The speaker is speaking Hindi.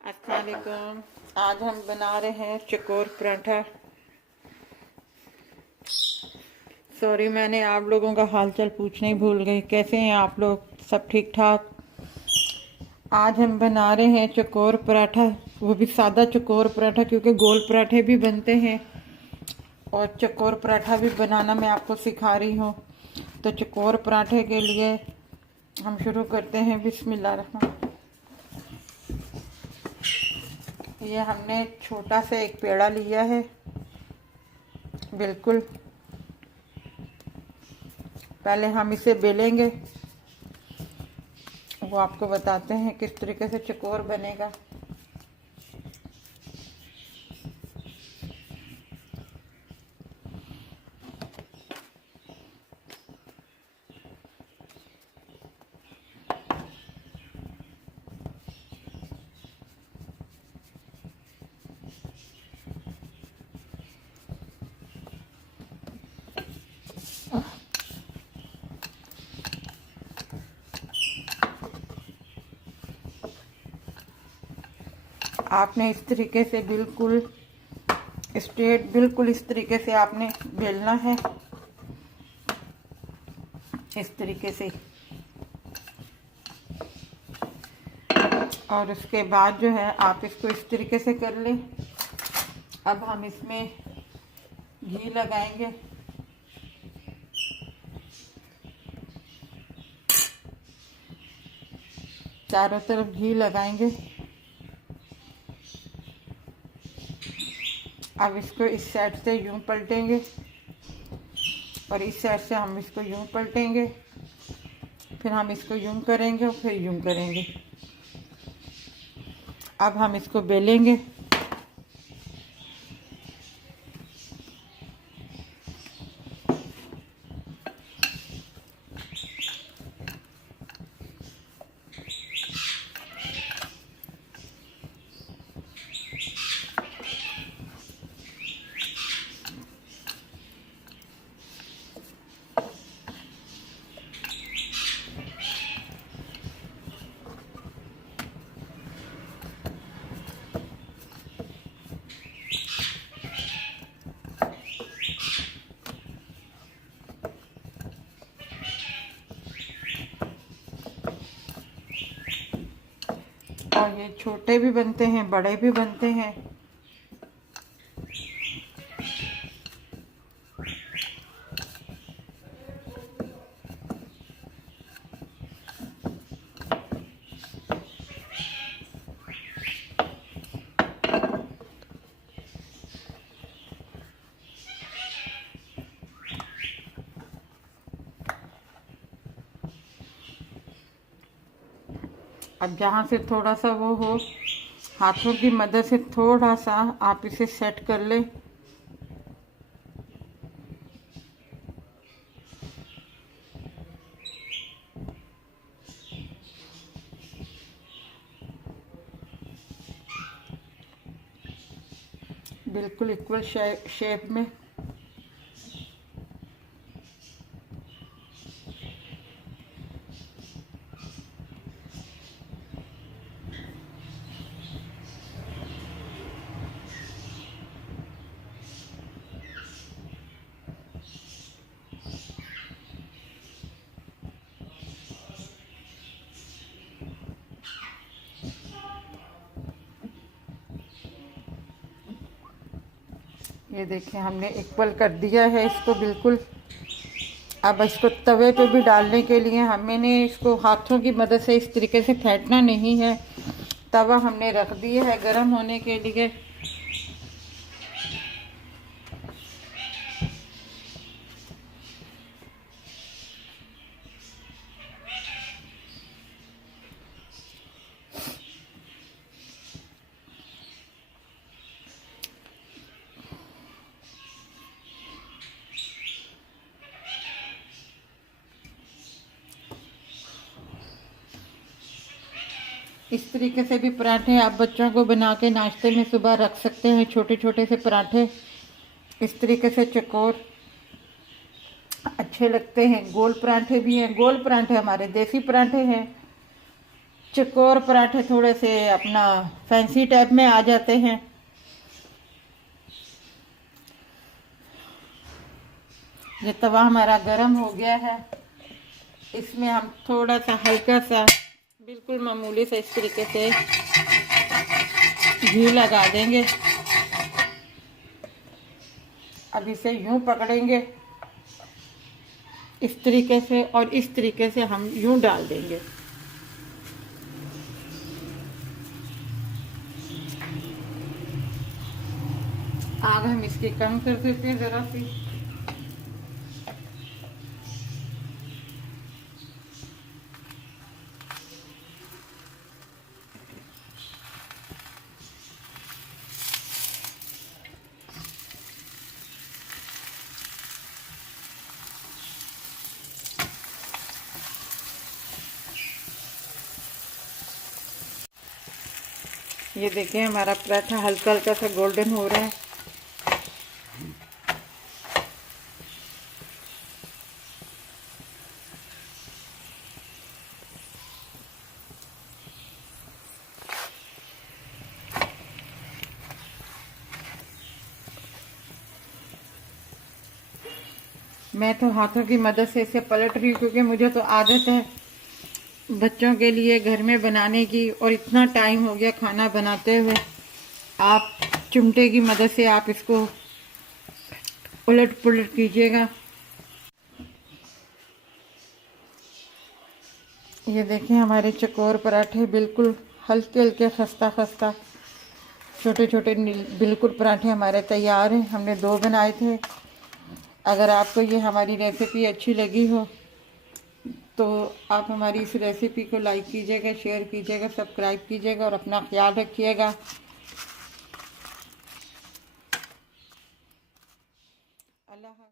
अस्सलाम वालेकुम। आज हम बना रहे हैं चकोर पराठा। सॉरी, मैंने आप लोगों का हालचाल पूछना ही भूल गई। कैसे हैं आप लोग? सब ठीक ठाक? आज हम बना रहे हैं चकोर पराठा, वो भी सादा चकोर पराठा, क्योंकि गोल पराठे भी बनते हैं और चकोर पराठा भी बनाना मैं आपको सिखा रही हूँ। तो चकोर पराठे के लिए हम शुरू करते हैं। बिस्मिल्लाह रहमान। ये हमने छोटा सा एक पेड़ा लिया है, बिल्कुल। पहले हम इसे बेलेंगे, वो आपको बताते हैं किस तरीके से चकोर बनेगा। आपने इस तरीके से बिल्कुल स्ट्रेट, बिल्कुल इस तरीके से आपने बेलना है, इस तरीके से। और उसके बाद जो है आप इसको इस तरीके से कर लें। अब हम इसमें घी लगाएंगे। चारों तरफ घी लगाएंगे। अब इसको इस साइड से यूं पलटेंगे और इस साइड से हम इसको यूं पलटेंगे, फिर हम इसको यूं करेंगे और फिर यूं करेंगे। अब हम इसको बेलेंगे। और ये छोटे भी बनते हैं, बड़े भी बनते हैं। अब जहाँ से थोड़ा सा वो हो, हाथों की मदद से थोड़ा सा आप इसे सेट कर लें। बिल्कुल इक्वल शेप में। ये देखिए, हमने इक्वल कर दिया है इसको बिल्कुल। अब इसको तवे पे भी डालने के लिए हमने इसको हाथों की मदद से इस तरीके से फेंटना नहीं है। तवा हमने रख दिया है गर्म होने के लिए। इस तरीके से भी पराठे आप बच्चों को बना के नाश्ते में सुबह रख सकते हैं, छोटे छोटे से पराठे। इस तरीके से चकोर अच्छे लगते हैं। गोल पराठे भी हैं, गोल पराठे हमारे देसी पराठे हैं। चकोर पराठे थोड़े से अपना फैंसी टाइप में आ जाते हैं। ये तवा हमारा गरम हो गया है, इसमें हम थोड़ा सा हल्का सा बिल्कुल मामूली से इस तरीके से घी लगा देंगे। अब इसे यूं पकड़ेंगे इस तरीके से और इस तरीके से हम यूं डाल देंगे। आग हम इसकी कम कर देते हैं ज़रा सी। ये देखिए हमारा पराठा हल्का हल्का सा गोल्डन हो रहा है। मैं तो हाथों की मदद से इसे पलट रही हूँ क्योंकि मुझे तो आदत है बच्चों के लिए घर में बनाने की, और इतना टाइम हो गया खाना बनाते हुए। आप चिमटे की मदद से आप इसको उलट पुलट कीजिएगा। ये देखिए हमारे चकोर पराठे बिल्कुल हल्के हल्के खस्ता खस्ता छोटे छोटे बिल्कुल पराठे हमारे तैयार हैं। हमने 2 बनाए थे। अगर आपको ये हमारी रेसिपी अच्छी लगी हो तो आप हमारी इस रेसिपी को लाइक कीजिएगा, शेयर कीजिएगा, सब्सक्राइब कीजिएगा और अपना ख्याल रखिएगा। अल्लाह हाफ़िज़।